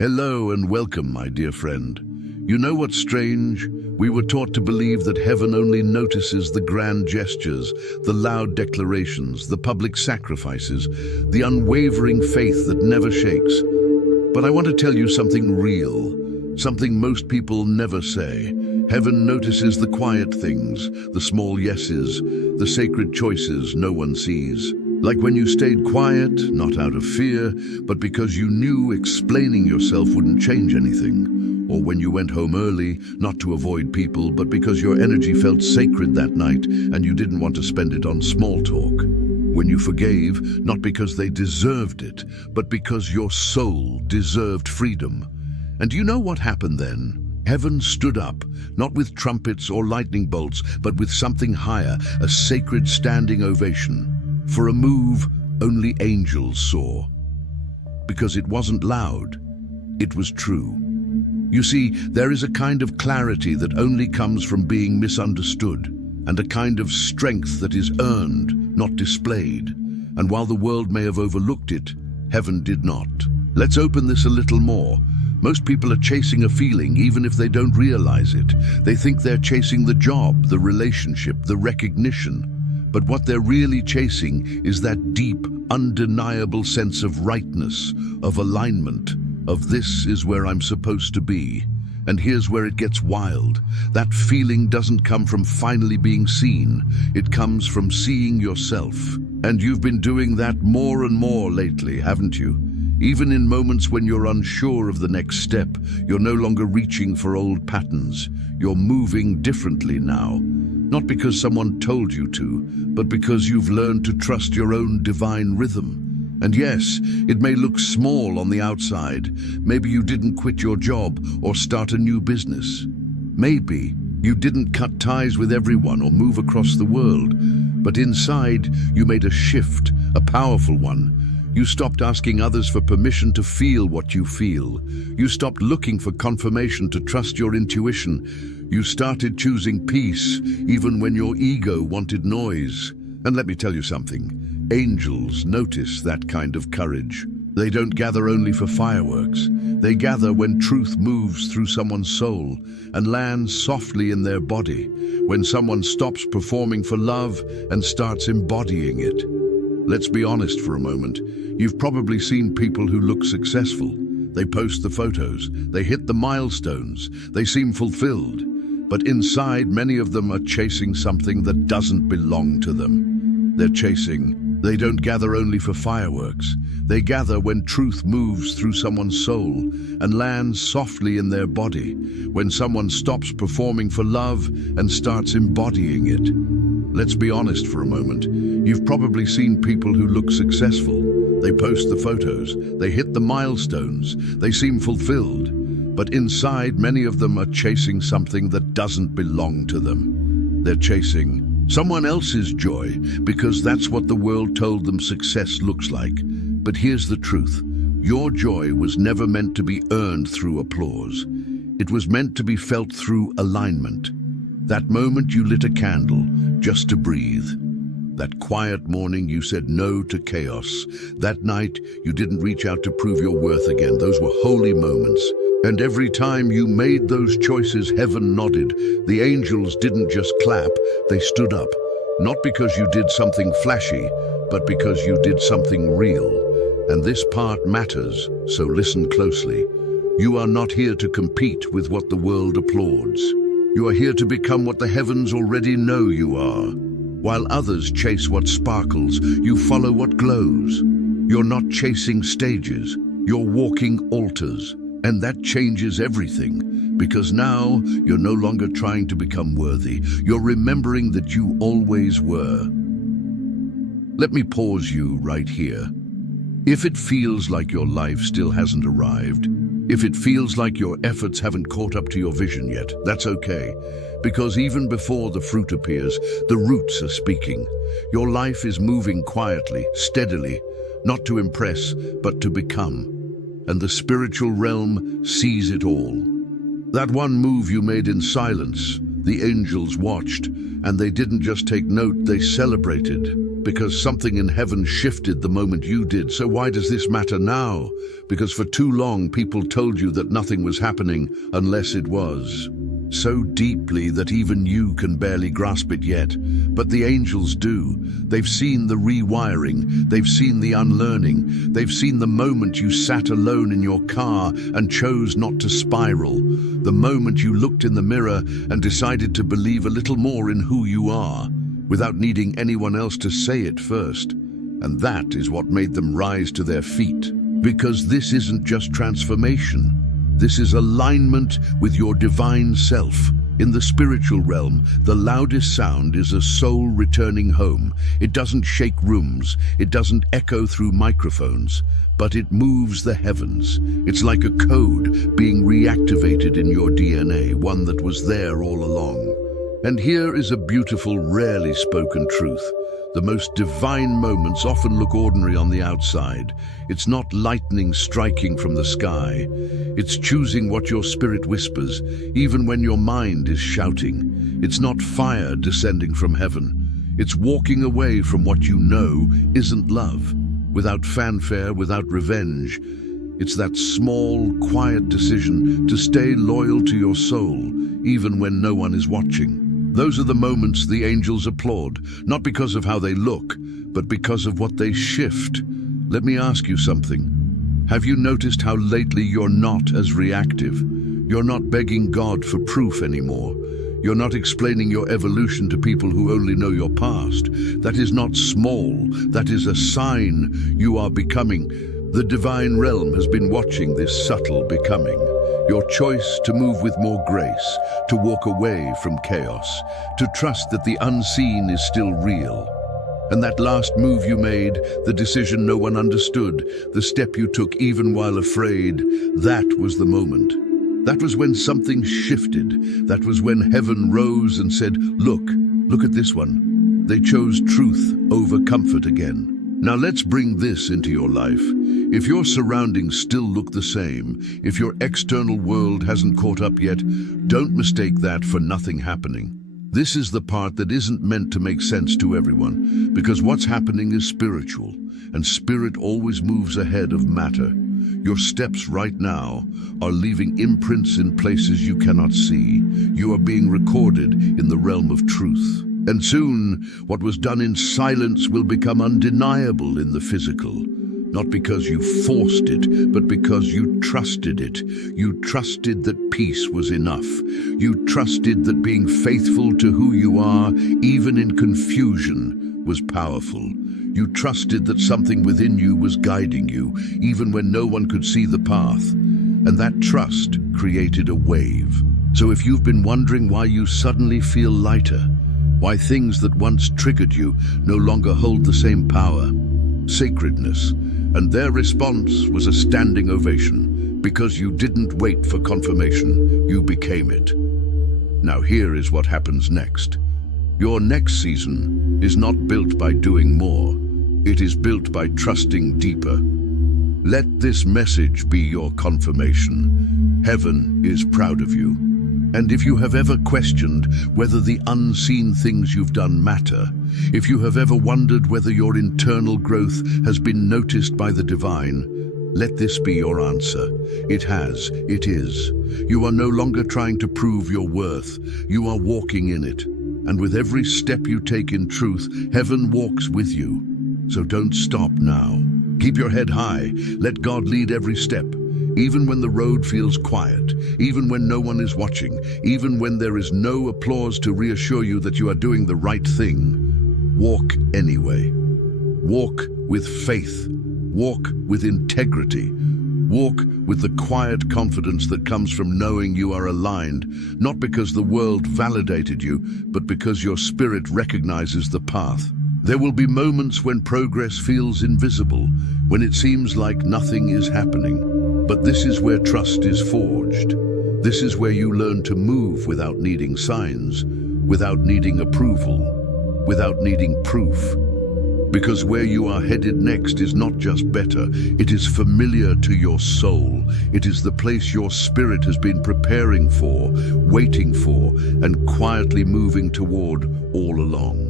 Hello and welcome, my dear friend. You know what's strange? We were taught to believe that heaven only notices the grand gestures, the loud declarations, the public sacrifices, the unwavering faith that never shakes. But I want to tell you something real, something most people never say. Heaven notices the quiet things, the small yeses, the sacred choices no one sees. Like when you stayed quiet, not out of fear, but because you knew explaining yourself wouldn't change anything. Or when you went home early, not to avoid people, but because your energy felt sacred that night and you didn't want to spend it on small talk. When you forgave, not because they deserved it, but because your soul deserved freedom. And do you know what happened then? Heaven stood up, not with trumpets or lightning bolts, but with something higher, a sacred standing ovation. For a move only angels saw. Because it wasn't loud, it was true. You see, there is a kind of clarity that only comes from being misunderstood, and a kind of strength that is earned, not displayed. And while the world may have overlooked it, heaven did not. Let's open this a little more. Most people are chasing a feeling even if they don't realize it. They think they're chasing the job, the relationship, the recognition. But what they're really chasing is that deep, undeniable sense of rightness, of alignment, of this is where I'm supposed to be. And here's where it gets wild. That feeling doesn't come from finally being seen. It comes from seeing yourself. And you've been doing that more and more lately, haven't you? Even in moments when you're unsure of the next step, you're no longer reaching for old patterns. You're moving differently now. Not because someone told you to, but because you've learned to trust your own divine rhythm. And yes, it may look small on the outside. Maybe you didn't quit your job or start a new business. Maybe you didn't cut ties with everyone or move across the world. But inside, you made a shift, a powerful one. You stopped asking others for permission to feel what you feel. You stopped looking for confirmation to trust your intuition. You started choosing peace, even when your ego wanted noise. And let me tell you something, angels notice that kind of courage. They don't gather only for fireworks. They gather when truth moves through someone's soul and lands softly in their body, when someone stops performing for love and starts embodying it. Let's be honest for a moment. You've probably seen people who look successful. They post the photos, they hit the milestones, they seem fulfilled. But inside, many of them are chasing something that doesn't belong to them. They don't gather only for fireworks. They gather when truth moves through someone's soul and lands softly in their body, when someone stops performing for love and starts embodying it. Let's be honest for a moment. You've probably seen people who look successful. They post the photos, they hit the milestones, they seem fulfilled. But inside, many of them are chasing something that doesn't belong to them. They're chasing someone else's joy because that's what the world told them success looks like. But here's the truth. Your joy was never meant to be earned through applause. It was meant to be felt through alignment. That moment you lit a candle just to breathe. That quiet morning you said no to chaos. That night you didn't reach out to prove your worth again. Those were holy moments. And every time you made those choices, heaven nodded. The angels didn't just clap, they stood up. Not because you did something flashy, but because you did something real. And this part matters, so listen closely. You are not here to compete with what the world applauds. You are here to become what the heavens already know you are. While others chase what sparkles, you follow what glows. You're not chasing stages, you're walking altars. And that changes everything, because now you're no longer trying to become worthy. You're remembering that you always were. Let me pause you right here. If it feels like your life still hasn't arrived, if it feels like your efforts haven't caught up to your vision yet, that's okay. Because even before the fruit appears, the roots are speaking. Your life is moving quietly, steadily, not to impress, but to become. And the spiritual realm sees it all. That one move you made in silence, the angels watched, and they didn't just take note, they celebrated. Because something in heaven shifted the moment you did. So why does this matter now? Because for too long people told you that nothing was happening unless it was. So deeply that even you can barely grasp it yet. But the angels do. They've seen the rewiring. They've seen the unlearning. They've seen the moment you sat alone in your car and chose not to spiral. The moment you looked in the mirror and decided to believe a little more in who you are, without needing anyone else to say it first. And that is what made them rise to their feet. Because this isn't just transformation. This is alignment with your divine self. In the spiritual realm, the loudest sound is a soul returning home. It doesn't shake rooms. It doesn't echo through microphones. But it moves the heavens. It's like a code being reactivated in your DNA, one that was there all along. And here is a beautiful, rarely spoken truth. The most divine moments often look ordinary on the outside. It's not lightning striking from the sky. It's choosing what your spirit whispers, even when your mind is shouting. It's not fire descending from heaven. It's walking away from what you know isn't love, without fanfare, without revenge. It's that small, quiet decision to stay loyal to your soul, even when no one is watching. Those are the moments the angels applaud, not because of how they look, but because of what they shift. Let me ask you something. Have you noticed how lately you're not as reactive? You're not begging God for proof anymore. You're not explaining your evolution to people who only know your past. That is not small. That is a sign you are becoming. The divine realm has been watching this subtle becoming. Your choice to move with more grace, to walk away from chaos, to trust that the unseen is still real. And that last move you made, the decision no one understood, the step you took even while afraid, that was the moment. That was when something shifted. That was when heaven rose and said, look at this one. They chose truth over comfort again. Now let's bring this into your life. If your surroundings still look the same, if your external world hasn't caught up yet, don't mistake that for nothing happening. This is the part that isn't meant to make sense to everyone, because what's happening is spiritual, and spirit always moves ahead of matter. Your steps right now are leaving imprints in places you cannot see. You are being recorded in the realm of truth. And soon, what was done in silence will become undeniable in the physical. Not because you forced it, but because you trusted it. You trusted that peace was enough. You trusted that being faithful to who you are, even in confusion, was powerful. You trusted that something within you was guiding you, even when no one could see the path. And that trust created a wave. So if you've been wondering why you suddenly feel lighter, why things that once triggered you no longer hold the same power, sacredness, and their response was a standing ovation. Because you didn't wait for confirmation, you became it. Now here is what happens next. Your next season is not built by doing more. It is built by trusting deeper. Let this message be your confirmation. Heaven is proud of you. And if you have ever questioned whether the unseen things you've done matter, if you have ever wondered whether your internal growth has been noticed by the divine, let this be your answer. It has, it is. You are no longer trying to prove your worth. You are walking in it. And with every step you take in truth, heaven walks with you. So don't stop now. Keep your head high. Let God lead every step. Even when the road feels quiet, even when no one is watching, even when there is no applause to reassure you that you are doing the right thing, walk anyway. Walk with faith. Walk with integrity. Walk with the quiet confidence that comes from knowing you are aligned, not because the world validated you, but because your spirit recognizes the path. There will be moments when progress feels invisible, when it seems like nothing is happening. But this is where trust is forged. This is where you learn to move without needing signs, without needing approval, without needing proof. Because where you are headed next is not just better, it is familiar to your soul. It is the place your spirit has been preparing for, waiting for, and quietly moving toward all along.